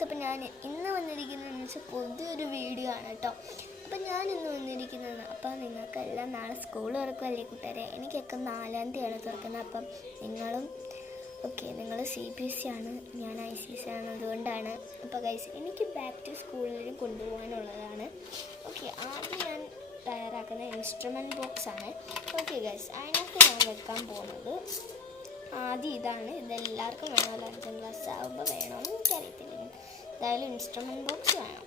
Guys, അപ്പോൾ ഞാൻ ഇന്ന് വന്നിരിക്കുന്നതെന്ന് വെച്ചാൽ പുതിയൊരു വീഡിയോ ആണ് കേട്ടോ. അപ്പം ഞാൻ ഇന്ന് വന്നിരിക്കുന്നത്, അപ്പം നിങ്ങൾക്കെല്ലാം നാളെ സ്കൂൾ തുറക്കുമല്ലേ കൂട്ടുകാരെ. എനിക്കൊക്കെ 4-ാം തീയതിയാണ് തുറക്കുന്നത്. അപ്പം നിങ്ങളും നിങ്ങൾ CBSE ആണ്, ഞാൻ ICSE ആണ്, അതുകൊണ്ടാണ്. അപ്പോൾ ഗൈസ്, എനിക്ക് ബാക്ക് ടു സ്കൂളിൽ കൊണ്ടുപോകാനുള്ളതാണ്. ആദ്യം ഞാൻ തയ്യാറാക്കുന്ന ഇൻസ്ട്രുമെൻറ്റ് ബോക്സ് ആണ്. ഗൈസ്, അതിനകത്ത് ഞാൻ വെക്കാൻ പോകുന്നത് ആദ്യം ഇതാണ്. ഇതെല്ലാവർക്കും വേണമല്ലോ, 5ാം ക്ലാസ് ആകുമ്പോൾ വേണമെന്ന് എനിക്കറിയത്തില്ല. എന്തായാലും ഇൻസ്ട്രുമെൻറ്റ് ബോക്സ് വേണം.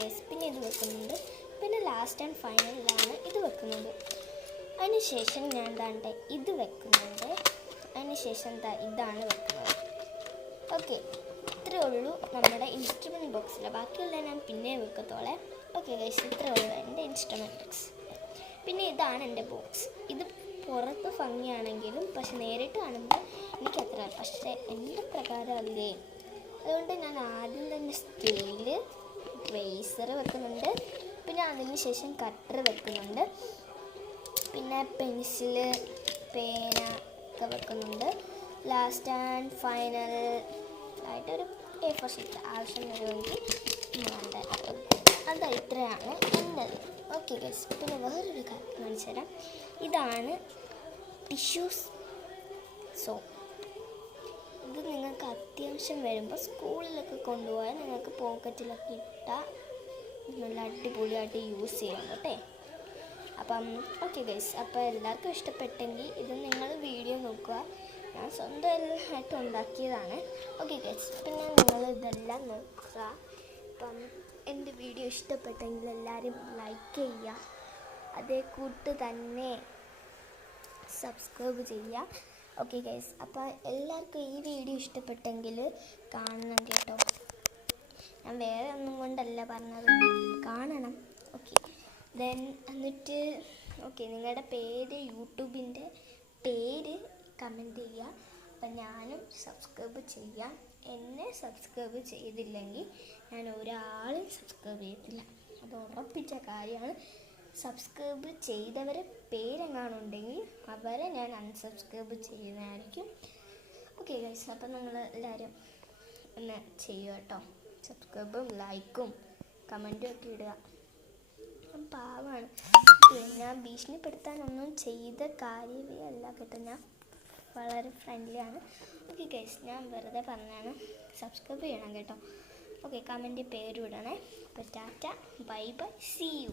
ഗൈസ്, പിന്നെ ഇത് വെക്കുന്നുണ്ട്. പിന്നെ ലാസ്റ്റ് ആൻഡ് ഫൈനലിലാണ് ഇത് വെക്കുന്നത്. അതിന് ശേഷം ഞാൻ ഇത് വെക്കുന്നുണ്ട്. അതിന് ശേഷം ഇതാണ് വെക്കുന്നത്. ഇത്രയേ ഉള്ളൂ നമ്മുടെ ഇൻസ്ട്രുമെൻറ്റ് ബോക്സിൽ. ബാക്കിയുള്ള ഞാൻ പിന്നെ വെക്കത്തോളെ. ഗൈസ്, ഇത്രയേ ഉള്ളൂ എൻ്റെ ഇൻസ്ട്രുമെൻറ്റ് ബോക്സ്. പിന്നെ ഇതാണ് എൻ്റെ ബോക്സ്. ഇത് പുറത്ത് ഭംഗിയാണെങ്കിലും പക്ഷെ നേരിട്ട് കാണുമ്പോൾ എനിക്കത്ര പക്ഷേ എൻ്റെ പ്രകാരം അല്ലേ. അതുകൊണ്ട് ഞാൻ ആദ്യം തന്നെ സ്കെയില്, ട്രേസർ വെക്കുന്നുണ്ട്. പിന്നെ അതിന് ശേഷം കട്ടർ വെക്കുന്നുണ്ട്. പിന്നെ പെൻസില്, പേന ഒക്കെ വെക്കുന്നുണ്ട്. ലാസ്റ്റ് ആൻഡ് ഫൈനൽ ആയിട്ടൊരു A4 ഷീറ്റ് ആവശ്യം വരുമെങ്കിൽ അത് ഇത്രയാണ് എൻ്റെത്. ഗൈസ്, പിന്നെ വേറൊരു കാര്യം കാണിച്ചു തരാം. ഇതാണ് ടിഷ്യൂസ് സോപ്പ്. ഇത് നിങ്ങൾക്ക് അത്യാവശ്യം വരുമ്പോൾ സ്കൂളിലൊക്കെ കൊണ്ടുപോയാൽ നിങ്ങൾക്ക് പോക്കറ്റിലൊക്കെ ഇട്ടാൽ നല്ല അടിപൊളിയായിട്ട് യൂസ് ചെയ്യാൻ കേട്ടെ. അപ്പം ഗൈസ്, അപ്പോൾ എല്ലാവർക്കും ഇഷ്ടപ്പെട്ടെങ്കിൽ ഇത് നിങ്ങൾ വീഡിയോ നോക്കുക. ഞാൻ സ്വന്തമായിട്ട് ഉണ്ടാക്കിയതാണ്. ഗൈസ്, പിന്നെ നിങ്ങൾ ഇതെല്ലാം നോക്കുക. അപ്പം എൻ്റെ വീഡിയോ ഇഷ്ടപ്പെട്ടെങ്കിൽ എല്ലാവരും ലൈക്ക് ചെയ്യുക. അതേ കൂട്ട് തന്നെ സബ്സ്ക്രൈബ് ചെയ്യുക. ഗൈസ്, അപ്പോൾ എല്ലാവർക്കും ഈ വീഡിയോ ഇഷ്ടപ്പെട്ടെങ്കിൽ കാണണം കേട്ടോ. ഞാൻ വേറെ ഒന്നും കൊണ്ടല്ല പറഞ്ഞത്, കാണണം. എന്നിട്ട് നിങ്ങളുടെ പേര്, യൂട്യൂബിൻ്റെ പേര് കമൻറ്റ് ചെയ്യുക. അപ്പം ഞാനും സബ്സ്ക്രൈബ് ചെയ്യാം. എന്നെ സബ്സ്ക്രൈബ് ചെയ്തില്ലെങ്കിൽ ഞാൻ ഒരാളും സബ്സ്ക്രൈബ് ചെയ്യത്തില്ല, അത് ഉറപ്പിച്ച കാര്യമാണ്. സബ്സ്ക്രൈബ് ചെയ്തവരെ പേരെങ്ങാനുണ്ടെങ്കിൽ അവരെ ഞാൻ അൺസബ്സ്ക്രൈബ് ചെയ്യുന്നതായിരിക്കും. ഗൈസ്, അപ്പം നിങ്ങൾ എല്ലാവരും ഒന്ന് ചെയ്യുക കേട്ടോ. സബ്സ്ക്രൈബും ലൈക്കും കമൻറ്റും ഒക്കെ ഇടുക. പാവമാണ്, ഞാൻ ഭീഷണിപ്പെടുത്താനൊന്നും ചെയ്ത കാര്യമേ അല്ല കേട്ടോ. ഞാൻ വളരെ ഫ്രണ്ട്ലിയാണ്. ഗൈസ്, ഞാൻ വെറുതെ പറഞ്ഞാണ്. സബ്സ്ക്രൈബ് ചെയ്യണം കേട്ടോ. കമൻറ്റ് പേരും ഇടണേ. അപ്പോൾ tata, bye bye, see U.